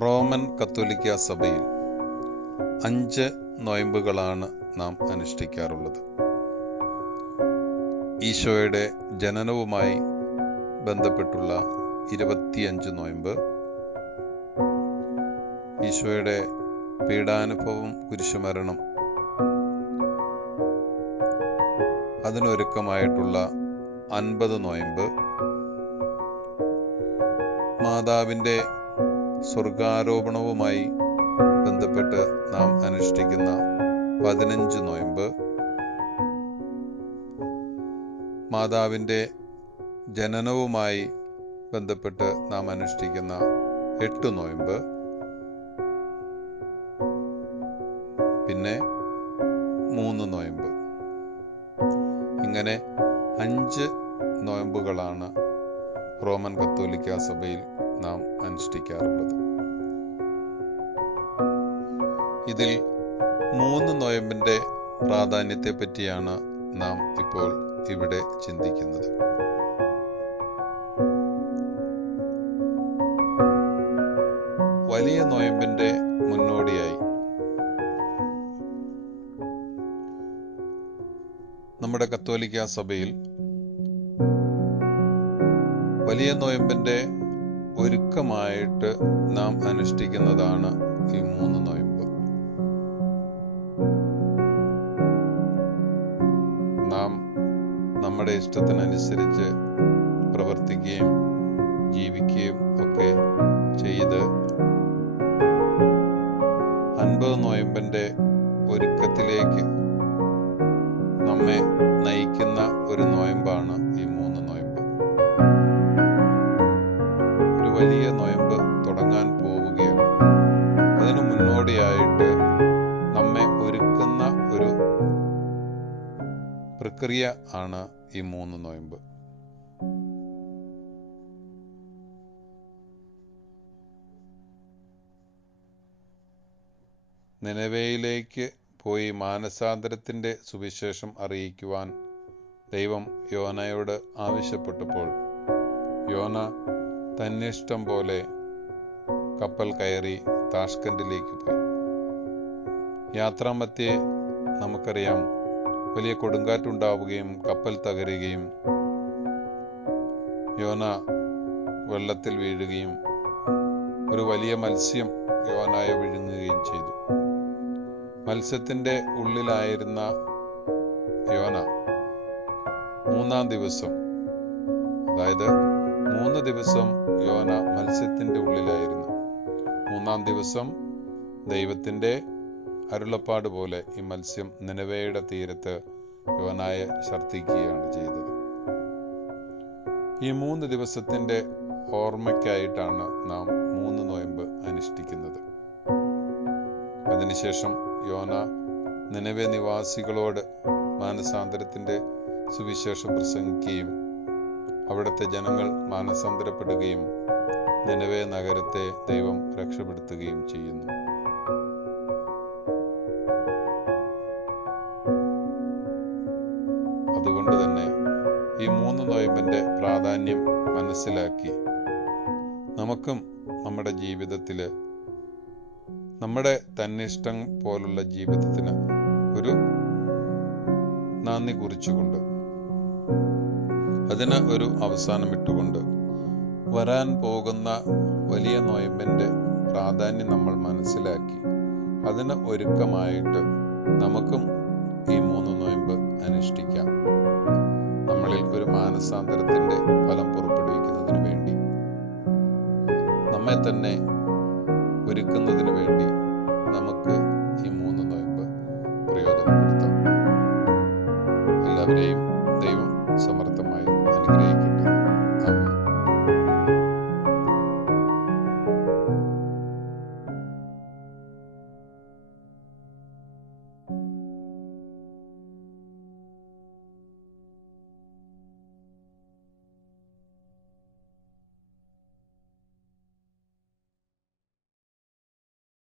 Roman കത്തോലിക്ക സഭയിൽ 5 നോയമ്പുകളാണ് നാം അനുഷ്ഠിക്കാറുള്ളത്. ഈശോയുടെ ജനനവുമായി ബന്ധപ്പെട്ടുള്ള 25 നോയമ്പ്, ഈശോയുടെ പീഡാനുഭവം, കുരിശുമരണം, അതിനൊരുക്കമായിട്ടുള്ള 50 നോയമ്പ്, മാതാവിൻ്റെ സ്വർഗാരോപണവുമായി ബന്ധപ്പെട്ട് നാം അനുഷ്ഠിക്കുന്ന 15 നോയമ്പ്, മാതാവിൻ്റെ ജനനവുമായി ബന്ധപ്പെട്ട് നാം അനുഷ്ഠിക്കുന്ന 8 നോയമ്പ്, പിന്നെ 3 നോയമ്പ്. ഇങ്ങനെ 5 നോയമ്പുകളാണ് റോമൻ കത്തോലിക്ക സഭയിൽ നാം അനുഷ്ഠിക്കാറുള്ളത്. ഇതിൽ 3 നോയമ്പിൻ്റെ പ്രാധാന്യത്തെ പറ്റിയാണ് നാം ഇപ്പോൾ ഇവിടെ ചിന്തിക്കുന്നത്. വലിയ നോയമ്പിൻ്റെ മുന്നോടിയായി നമ്മുടെ കത്തോലിക്ക സഭയിൽ വലിയ നോയമ്പിൻ്റെ ഒരുക്കമായിട്ട് നാം അനുഷ്ഠിക്കുന്നതാണ് ഈ 3 നോയമ്പ്. നാം നമ്മുടെ ഇഷ്ടത്തിനനുസരിച്ച് പ്രവർത്തിക്കുകയും ജീവിക്കുകയും ഒക്കെ ചെയ്ത് 50 നോയമ്പിൻ്റെ ഒരുക്കത്തിലേക്ക് നമ്മെ നയിക്കുന്ന ഒരു നോയമ്പാണ് ഈ 3 നോയമ്പ്. ഒരു വലിയ നോയമ്പ് തുടങ്ങാൻ പോവുകയാണ്. അതിനു മുന്നോടിയായിട്ട് നമ്മെ ഒരുക്കുന്ന ഒരു പ്രക്രിയ ആണ് ഈ 3 നോയമ്പ്. നിനവേയിലേക്ക് പോയി മാനസാന്തരത്തിൻ്റെ സുവിശേഷം അറിയിക്കുവാൻ ദൈവം യോനയോട് ആവശ്യപ്പെട്ടപ്പോൾ യോന തന്നിഷ്ടം പോലെ കപ്പൽ കയറി താഷ്കന്തിലേക്ക് പോയി. യാത്രാമധ്യേ നമുക്കറിയാം, വലിയ കൊടുങ്കാറ്റുണ്ടാവുകയും കപ്പൽ തകരുകയും യോന വെള്ളത്തിൽ വീഴുകയും ഒരു വലിയ മത്സ്യം യോനായെ വിഴുങ്ങുകയും ചെയ്തു. മത്സ്യത്തിൻ്റെ ഉള്ളിലായിരുന്ന യോന 3-ാം ദിവസം, അതായത് 3 ദിവസം യോന മത്സ്യത്തിൻ്റെ ഉള്ളിലായിരുന്നു. 3-ാം ദിവസം ദൈവത്തിൻ്റെ അരുളപ്പാട് പോലെ ഈ മത്സ്യം നിനവേയുടെ തീരത്ത് യോനായെ ശർദ്ദിക്കുകയാണ് ചെയ്തത്. ഈ 3 ദിവസത്തിൻ്റെ ഓർമ്മയ്ക്കായിട്ടാണ് നാം 3 നോയമ്പ് അനുഷ്ഠിക്കുന്നത്. അതിനുശേഷം യോന നിനവേ നിവാസികളോട് മാനസാന്തരത്തിൻ്റെ സുവിശേഷം പ്രസംഗിക്കുകയും അവിടുത്തെ ജനങ്ങൾ മാനസാന്തരപ്പെടുകയും നിനവേ നഗരത്തെ ദൈവം രക്ഷപ്പെടുത്തുകയും ചെയ്യുന്നു. അതുകൊണ്ട് തന്നെ ഈ 3 നോയമ്പിൻ്റെ പ്രാധാന്യം മനസ്സിലാക്കി നമുക്കും നമ്മുടെ ജീവിതത്തിൽ നമ്മുടെ തന്നിഷ്ടം പോലുള്ള ജീവിതത്തിന് ഒരു നന്ദി കുറിച്ചുകൊണ്ട്, അതിന് ഒരു അവസാനമിട്ടുകൊണ്ട്, വരാൻ പോകുന്ന വലിയ നോയമ്പിൻ്റെ പ്രാധാന്യം നമ്മൾ മനസ്സിലാക്കി അതിന് ഒരുക്കമായിട്ട് നമുക്കും ഈ 3 നോയമ്പ് അനുഷ്ഠിക്കാം. നമ്മളിൽ ഒരു മാനസാന്തരത്തിൻ്റെ ഫലം പുറപ്പെടുവിക്കുന്നതിന് വേണ്ടി, നമ്മെ തന്നെ ഒരുക്കുന്നതിന് വേണ്ടി നമുക്ക് ഈ 3 നോയമ്പ് പ്രയോജനപ്പെടുത്താം. എല്ലാവരെയും ദൈവം സമൃദ്ധി